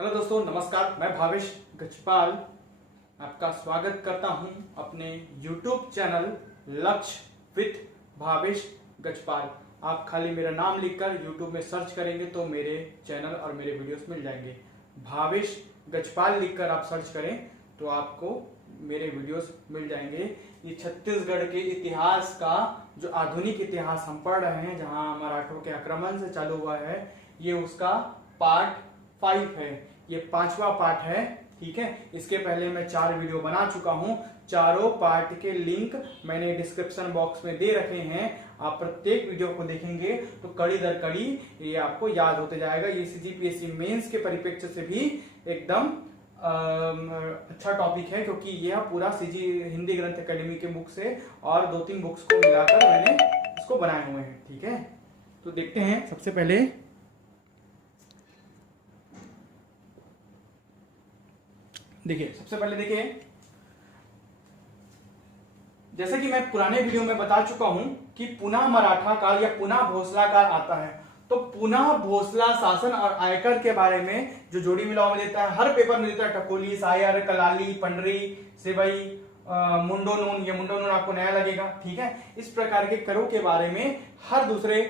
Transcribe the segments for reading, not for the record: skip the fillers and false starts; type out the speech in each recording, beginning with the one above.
Hello दोस्तों, नमस्कार। मैं भावेश गजपाल आपका स्वागत करता हूं अपने YouTube चैनल लक्ष्य विथ भावेश गजपाल। आप खाली मेरा नाम लिखकर YouTube में सर्च करेंगे तो मेरे चैनल और मेरे वीडियोस मिल जाएंगे। भावेश गजपाल लिखकर आप सर्च करें तो आपको मेरे वीडियोस मिल जाएंगे। ये छत्तीसगढ़ के इतिहास का जो आधुनिक इतिहास हम पढ़ रहे हैं, जहां मराठों के आक्रमण से चालू हुआ है, ये उसका पार्ट 5 है। ये 5वां पार्ट है। ठीक है, इसके पहले मैं 4 वीडियो बना चुका हूं। चारों पार्ट के लिंक मैंने डिस्क्रिप्शन बॉक्स में दे रखे हैं। आप प्रत्येक वीडियो को देखेंगे तो कड़ी दर कड़ी ये आपको याद होते जाएगा। ये सीजीपीएससी मेंस के परिप्रेक्ष्य से भी एकदम अच्छा टॉपिक है, क्योंकि यह पूरा सीजी हिंदी ग्रंथ एकेडमी के बुक से और 2-3 बुक्स को मिलाकर मैंने इसको बनाए हुए हैं। ठीक है, तो देखते हैं। सबसे पहले देखिए, जैसे कि मैं पुराने वीडियो में बता चुका हूं कि पुनः मराठा काल या पुनः भोसला काल आता है, तो पुनः भोसला शासन और आयकर के बारे में जो जोड़ी मिलाओ में देता है, हर पेपर में देता है। टकोली, सायर, कलाली, पंडरी, सिवई, मुंडो नून। ये मुंडो नून आपको नया लगेगा। ठीक है, इस प्रकार के करों के बारे में हर दूसरे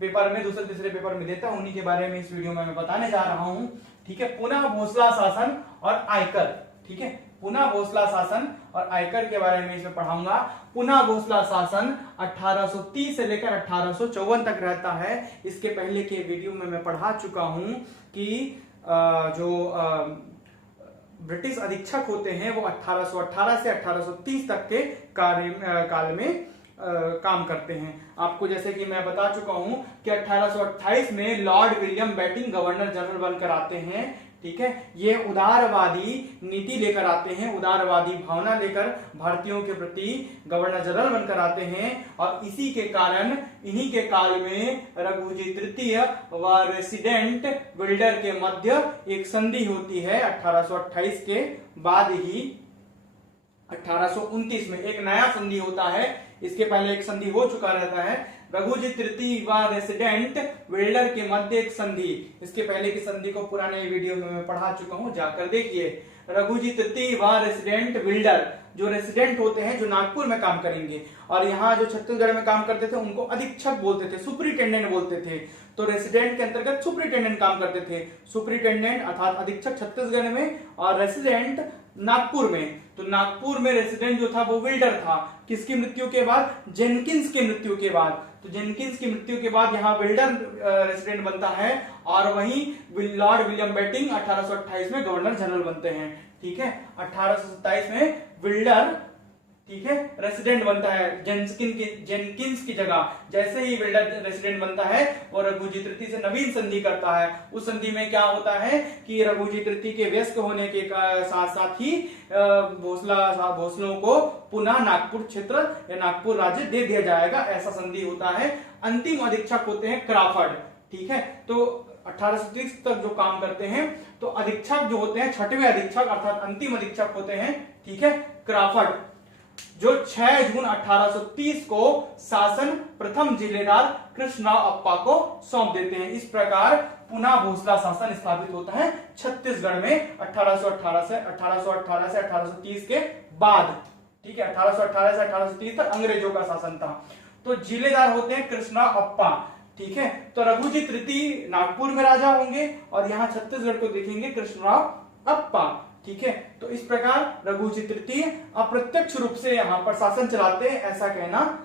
पेपर में, दूसरे तीसरे पेपर में देता है। उन्हीं के बारे में इस वीडियो में मैं बताने जा रहा हूं। ठीक है, पुनः भोसला शासन और आयकर। ठीक है, पुनः भोसला शासन और आयकर के बारे में इसमें पढ़ाऊंगा। पुनः भोसला शासन 1830 से लेकर 1854 तक रहता है। इसके पहले के वीडियो में मैं पढ़ा चुका हूं कि जो ब्रिटिश अधीक्षक होते हैं वो 1818 से 1830 तक के काल में काम करते हैं। आपको जैसे कि मैं बता चुका हूं कि 1828 में Lord William Bentinck governor general बनकर आते हैं। ठीक है, ये उदारवादी नीति लेकर आते हैं, उदारवादी भावना लेकर भारतीयों के प्रति गवर्नर जनरल बनकर आते हैं। और इसी के कारण इन्हीं के काल में रघुजी तृतीय व रेसिडेंट बिल्डर के मध्य एक संधि होती है। 1828 के बाद ही 1829 में एक नया संधि होता है। इसके पहले एक संधि हो चुका रहता है। रघुजी तृतीय व रेसिडेंट बिल्डर के मध्य एक संधि। इसके पहले की संधि को पुराने वीडियो में मैं पढ़ा चुका हूं, जाकर देखिए। रघुजी तृतीय व रेसिडेंट बिल्डर, जो रेसिडेंट होते हैं, जो नागपुर में काम करेंगे, और यहाँ जो छत्तीसगढ़ में काम करते थे उनको अधीक्षक बोलते थे, सुपरिटेंडेंट बोलते थे। तो रेसिडेंट के अंतर्गत सुपरिटेंडेंट काम करते थे। सुपरिटेंडेंट अर्थात अधीक्षक छत्तीसगढ़ में और रेसिडेंट नागपुर में। तो नागपुर में रेसिडेंट जो था वो बिल्डर था। किसकी मृत्यु के बाद? जेनकिंस की मृत्यु के बाद। तो जेनकिंस की मृत्यु के बाद यहाँ बिल्डर रेसिडेंट बनता है, और वहीं लॉर्ड विलियम बेटिंग 1828 में गवर्नर जनरल बनते हैं। ठीक है, 1827 में बिल्डर, ठीक है, रेसिडेंट बनता है जेनकिंस की जगह। जैसे ही बिल्डर रेसिडेंट बनता है और रघुजी तृतीय से नवीन संधि करता है। उस संधि में क्या होता है कि रघुजी तृतीय के व्यस्क होने के साथ साथ ही भोसलों को पुनः नागपुर क्षेत्र या नागपुर राज्य दे दिया जाएगा, ऐसा संधि होता है। अंतिम अधीक्षक होते हैं क्राफर्ड। ठीक है, तो 1830 तक जो काम करते हैं, तो अधीक्षक जो होते हैं, 6वें अधीक्षक अर्थात अंतिम अधीक्षक होते हैं, ठीक है, क्राफर्ड, जो 6 जून 1830 को शासन प्रथम जिलेदार कृष्णराव अप्पा को सौंप देते हैं। इस प्रकार पुनः भोसला शासन स्थापित होता है छत्तीसगढ़ में 1818 से 1830 के बाद। ठीक है, 1818 से 1830 तक अंग्रेजों का शासन था। तो जिलेदार होते हैं कृष्णराव अप्पा। ठीक है, तो रघुजी तृतीय नागपुर में राजा होंगे और यहाँ छत्तीसगढ़ को देखेंगे कृष्णराव अप्पा। ठीक है, तो इस प्रकार रघुजी तृतीय अप्रत्यक्ष रूप से यहाँ पर शासन चलाते हैं, ऐसा कहना,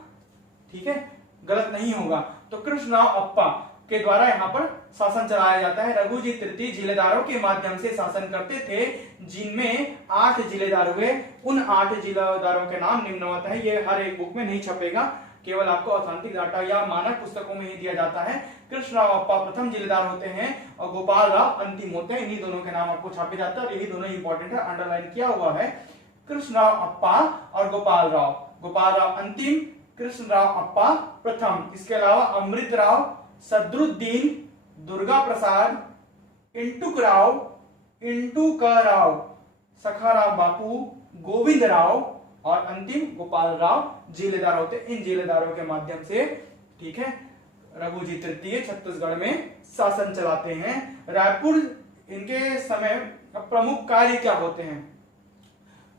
ठीक है, गलत नहीं होगा। तो कृष्णराव अप्पा के द्वारा यहाँ पर शासन चलाया जाता है। रघुजी तृतीय जिलेदारों के माध्यम से शासन करते थे, जिनमें 8 जिलेदार हुए। उन 8 जिलेदारों के नाम निम्नवत है। ये हर एक बुक में नहीं छपेगा, केवल आपको ऑथेंटिक डाटा या मानक पुस्तकों में ही दिया जाता है। कृष्णराव अप्पा प्रथम जिलेदार होते हैं और गोपाल राव अंतिम होते हैं। इन्हीं दोनों के नाम आपको छापे जाते हैं और यही दोनों इंपॉर्टेंट है, अंडरलाइन किया हुआ है। कृष्णराव अप्पा और गोपाल राव अंतिम, कृष्णराव अप्पा प्रथम। इसके अलावा अमृत राव, सदरुद्दीन, दुर्गा प्रसाद, इंटुकराव, सखाराव बापू, गोविंद राव और अंतिम गोपाल राव जिलेदार होते। इन जिलेदारों के माध्यम से, ठीक है, रघुजी तृतीय छत्तीसगढ़ में शासन चलाते हैं। रायपुर इनके समय प्रमुख कार्य क्या होते हैं?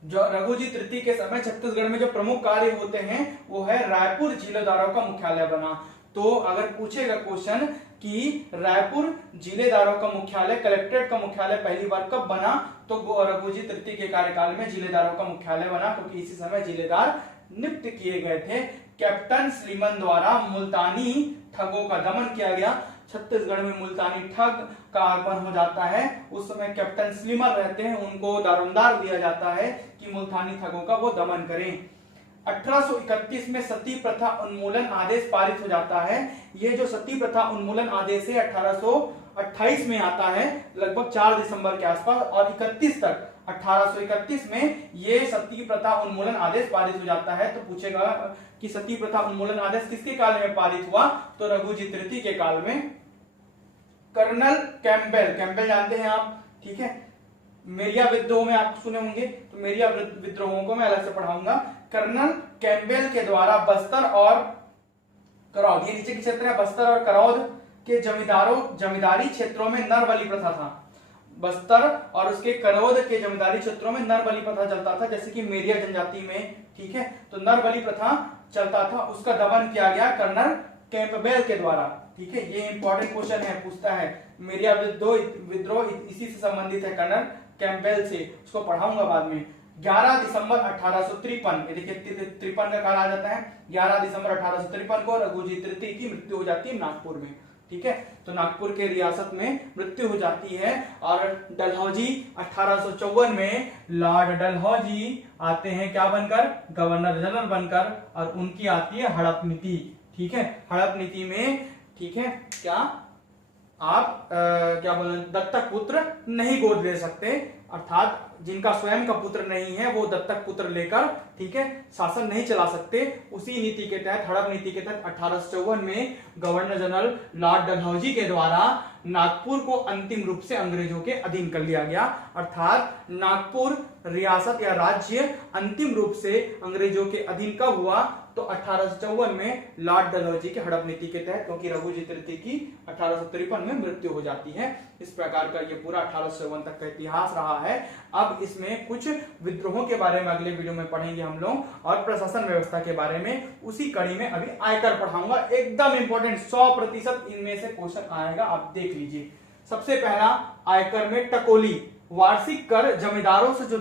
जो रघुजी तृतीय के समय छत्तीसगढ़ में जो प्रमुख कार्य होते हैं वो है रायपुर जिलेदारों का मुख्यालय बना। तो अगर पूछेगा क्वेश्चन कि रायपुर जिलेदारों का मुख्यालय, कलेक्ट्रेट का मुख्यालय पहली बार कब बना, तो रघुजी तृतीय के कार्यकाल में जिलेदारों का मुख्यालय बना, क्योंकि इसी समय जिलेदार नियुक्त किए गए थे। कैप्टन स्लीमन द्वारा मुल्तानी ठगों का दमन किया गया। छत्तीसगढ़ में मुल्तानी ठग का आगमन हो जाता है, उस समय कैप्टन स्लीमन रहते हैं, उनको दारोमदार दिया जाता है कि मुल्तानी ठगों का वो दमन करें। 1831 में सती प्रथा उन्मूलन आदेश पारित हो जाता है। ये जो सती प्रथा उन्मूलन आदेश है 1828 में आता है, लगभग 4 दिसंबर के आसपास, और 31 तक 1831 में ये सती प्रथा उन्मूलन आदेश पारित हो जाता है। तो पूछेगा कि सती प्रथा उन्मूलन आदेश किसके काल में पारित हुआ, तो रघुजी तृतीय के काल में। कर्नल कैंपबेल जानते हैं आप, ठीक है, मेरिया विद्रोह में आप सुने होंगे, तो मेरिया विद्रोहों को मैं अलग से पढ़ाऊंगा। कर्नल कैंपबेल के द्वारा बस्तर और करौद, ये नीचे के क्षेत्र है, बस्तर और करौद के जमींदारी क्षेत्रों में नरबली प्रथा था। बस्तर और उसके करौद के जमींदारी क्षेत्रों में नरबली प्रथा चलता था, जैसे कि मेरिया जनजाति में, ठीक है, तो नरबली प्रथा चलता था, उसका दमन किया गया कर्नल कैंपबेल के द्वारा, ठीक है। ये इंपॉर्टेंट क्वेश्चन है, पूछता है मेरिया विद्रोह इसी से संबंधित है, कर्नल कैंपबेल से, उसको पढ़ाऊंगा बाद में। 11 दिसंबर 1853, ये देखिए 53 का काल आ जाता है, 11 दिसंबर 1853 को रघुजी तृतीय की मृत्यु हो जाती है नागपुर में, ठीक है। तो नागपुर के रियासत में मृत्यु हो जाती है। और डलहौजी 1854 में लॉर्ड डलहौजी आते हैं क्या बनकर, गवर्नर जनरल बनकर, और उनकी आती है हड़प नीति, ठीक है। हड़प नीति में, ठीक है, क्या आप क्या बोले, दत्तक पुत्र नहीं गोद ले सकते, अर्थात जिनका स्वयं का पुत्र नहीं है वो दत्तक पुत्र लेकर, ठीक है, शासन नहीं चला सकते। उसी नीति के तहत, हड़प नीति के तहत 1854 में गवर्नर जनरल लॉर्ड डलहौजी के द्वारा नागपुर को अंतिम रूप से अंग्रेजों के अधीन कर लिया गया। अर्थात नागपुर रियासत या राज्य अंतिम रूप से अंग्रेजों के अधीन कब हुआ, तो 1854 में लॉर्ड डलहौजी के हड़प नीति के तहत, क्योंकि रघुजी तृतीय की 1853 में मृत्यु हो जाती है। इस प्रकार का ये पूरा 1857 तक का इतिहास रहा है। अब इसमें कुछ विद्रोहों के बारे में अगले वीडियो में पढ़ेंगे हम लोग, और प्रशासन व्यवस्था के बारे में उसी कड़ी में अभी आयकर पढ़ाऊंगा, एकदम इंपॉर्टेंट, 100% इनमें से क्वेश्चन आएगा, आप देख लीजिए। सबसे पहला आयकर में टकोली, वार्षिक कर जमींदारों से, जो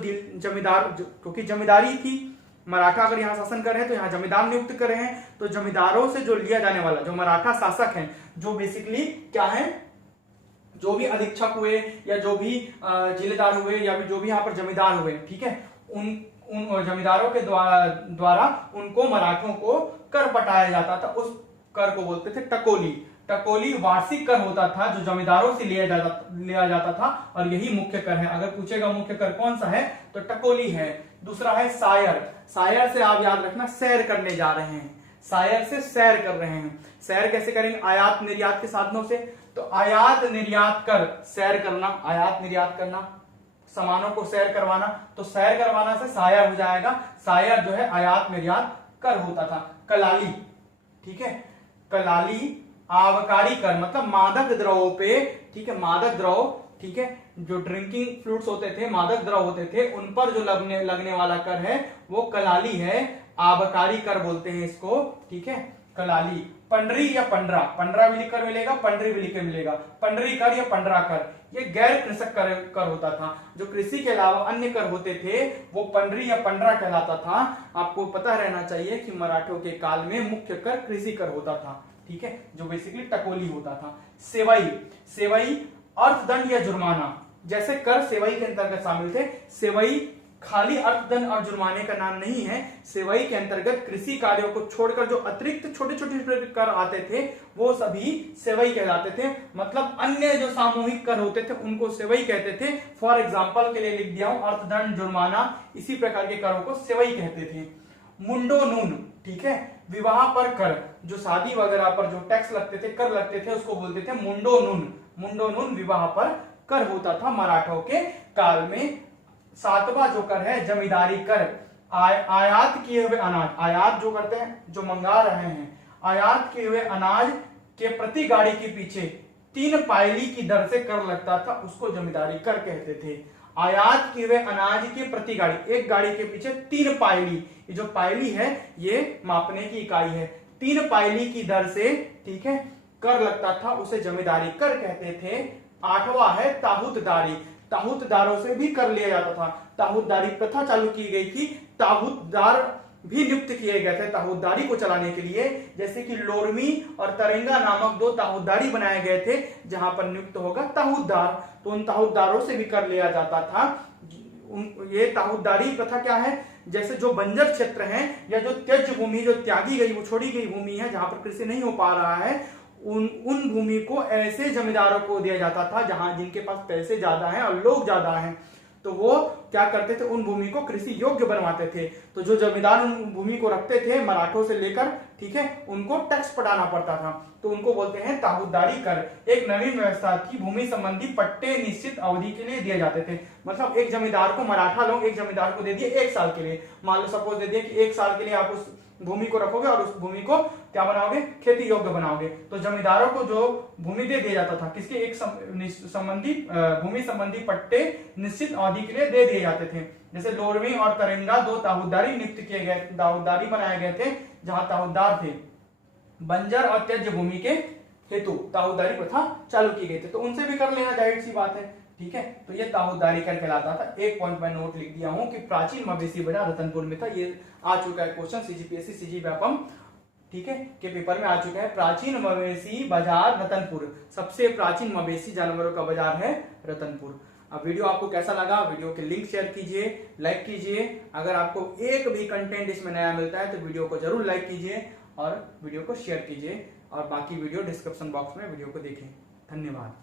क्योंकि जमींदारी थी, मराठा अगर यहाँ शासन कर रहे हैं तो यहाँ जमींदार नियुक्त कर रहे हैं, तो जमींदारों से जो लिया जाने वाला, जो मराठा शासक हैं, जो बेसिकली क्या है, जो भी अधीक्षक हुए या जो भी जिलेदार हुए या जो भी यहाँ पर जमींदार हुए, ठीक है, उन जमींदारों के द्वारा उनको मराठों को कर पटाया जाता था, उस कर को बोलते थे टकोली। टकोली वार्षिक कर होता था जो जमींदारों से लिया जाता था, और यही मुख्य कर है। अगर पूछेगा मुख्य कर कौन सा है, तो टकोली है। दूसरा है सायर। सायर से आप याद रखना, सैर करने जा रहे हैं, सायर से सैर कर रहे हैं। सैर कैसे करेंगे, आयात निर्यात के साधनों से, तो आयात निर्यात कर, सैर करना, आयात निर्यात करना, सामानों को सैर करवाना, तो सैर करवाना से सायर हो जाएगा। सायर जो है आयात निर्यात कर होता था। कलाली, ठीक है, कलाली आबकारी कर, मतलब मादक द्रव्यों पे, ठीक है, मादक द्रव्य, ठीक है, जो ड्रिंकिंग फ्लूइड्स होते थे, मादक द्रव्य होते थे, उन पर जो लगने वाला कर है वो कलाली है, आबकारी कर बोलते हैं इसको, ठीक है, कलाली। पंडरी या पंडरा, पंडरा भी लिखकर मिलेगा, पंडरी भी लिखकर मिलेगा, पंडरी कर या पंडरा कर, ये गैर कृषक कर होता था। जो कृषि के अलावा अन्य कर होते थे वो पंडरी या पंडरा कहलाता था। आपको पता रहना चाहिए कि मराठों के काल में मुख्य कर कृषि कर होता था, ठीक है, जो बेसिकली टकोली होता था। सेवई, सेवई अर्थदंड या जुर्माना, जैसे कर सेवई के अंतर्गत शामिल थे। सेवई खाली अर्थदंड और जुर्माने का नाम नहीं है, सेवई के अंतर्गत कृषि कार्यों को छोड़कर जो अतिरिक्त छोटे छोटे कर आते थे वो सभी सेवई कहलाते थे। मतलब अन्य जो सामूहिक कर होते थे उनको सेवई कहते थे। फॉर एग्जाम्पल के लिए लिख दिया हूं, अर्थदंड, जुर्माना, इसी प्रकार के करों को सेवई कहते थे। मुंडो नून, ठीक है, विवाह पर कर, जो शादी वगैरह पर जो टैक्स लगते थे, कर लगते थे, उसको बोलते थे मुंडो नून। मुंडो नून विवाह पर कर होता था मराठों के काल में। सातवां जो कर है जमींदारी कर, आयात किए हुए अनाज, आयात जो करते हैं, जो मंगा रहे हैं, आयात किए हुए अनाज के प्रति गाड़ी के पीछे 3 पायली की दर से कर लगता था उसको जमींदारी कर कहते थे। आयात किए हुए अनाज की प्रति गाड़ी, एक गाड़ी के पीछे 3 पायली, ये जो पायली है ये मापने की इकाई है, 3 पायली की दर से, ठीक है, कर लगता था उसे जमींदारी कर कहते थे। 8वां है ताहूतदारी, ताहूतदारों से भी कर लिया जाता था। ताहूतदारी प्रथा चालू की गई थी, ताहूतदार भी नियुक्त किए गए थे ताहूतदारी को चलाने के लिए, जैसे कि लोरमी और तरेंगा नामक 2 ताहूतदारी बनाए गए थे जहां पर नियुक्त होगा ताहूतदार, तो उन ताहूतदारों से भी कर लिया जाता था। ये ताहूतदारी प्रथा क्या है, जैसे जो बंजर क्षेत्र है या जो त्यज भूमि, जो त्यागी गई, वो छोड़ी गई भूमि है जहां पर कृषि नहीं हो पा रहा है, उन भूमि को ऐसे जमींदारों को दिया जाता था जहां जिनके पास पैसे ज्यादा हैं और लोग ज्यादा हैं, तो वो क्या करते थे, उन भूमि को कृषि योग्य बनवाते थे। तो जो जमींदार उन भूमि को रखते थे मराठों से लेकर, ठीक है, उनको टैक्स पटाना पड़ता था, तो उनको बोलते हैं ताहूतदारी कर। एक नवीन व्यवस्था थी, भूमि संबंधी पट्टे निश्चित अवधि के लिए दिए जाते थे। मतलब एक जमींदार को, मराठा लोग एक जमींदार को दे दिए 1 साल के लिए, मान लो सपोज दे दिए कि 1 साल के लिए आप उस भूमि को रखोगे और उस भूमि को क्या बनाओगे, खेती योग्य बनाओगे। तो जमींदारों को जो भूमि दे दिया जाता था, किसके, एक संबंधी भूमि संबंधी पट्टे निश्चित अवधि के लिए दे दिए जाते थे। जैसे लोरवी और तरेंगा 2 ताहूतदारी नियुक्त किए गए, ताहूतदारी बनाए गए थे जहां ताहूतदार थे। बंजर और त्यज्य भूमि के हेतु ताहूतदारी प्रथा चालू की गई थी, तो उनसे भी कर लेना जाहिर सी बात है, ठीक है। तो ये ताहूतदारी कर कहलाता था। एक पॉइंट मैं नोट लिख दिया हूं कि प्राचीन मवेशी बाजार रतनपुर में था, ये आ चुका है क्वेश्चन सीजीपीएससी सीजी व्यापम, ठीक है, के पेपर में आ चुका है। प्राचीन मवेशी बाजार रतनपुर, सबसे प्राचीन मवेशी जानवरों का बाजार है रतनपुर। अब वीडियो आपको कैसा लगा, वीडियो के लिंक शेयर कीजिए, लाइक कीजिए। अगर आपको एक भी कंटेंट इसमें नया मिलता है तो वीडियो को जरूर लाइक कीजिए और वीडियो को शेयर कीजिए, और बाकी वीडियो डिस्क्रिप्शन बॉक्स में वीडियो को देखें। धन्यवाद।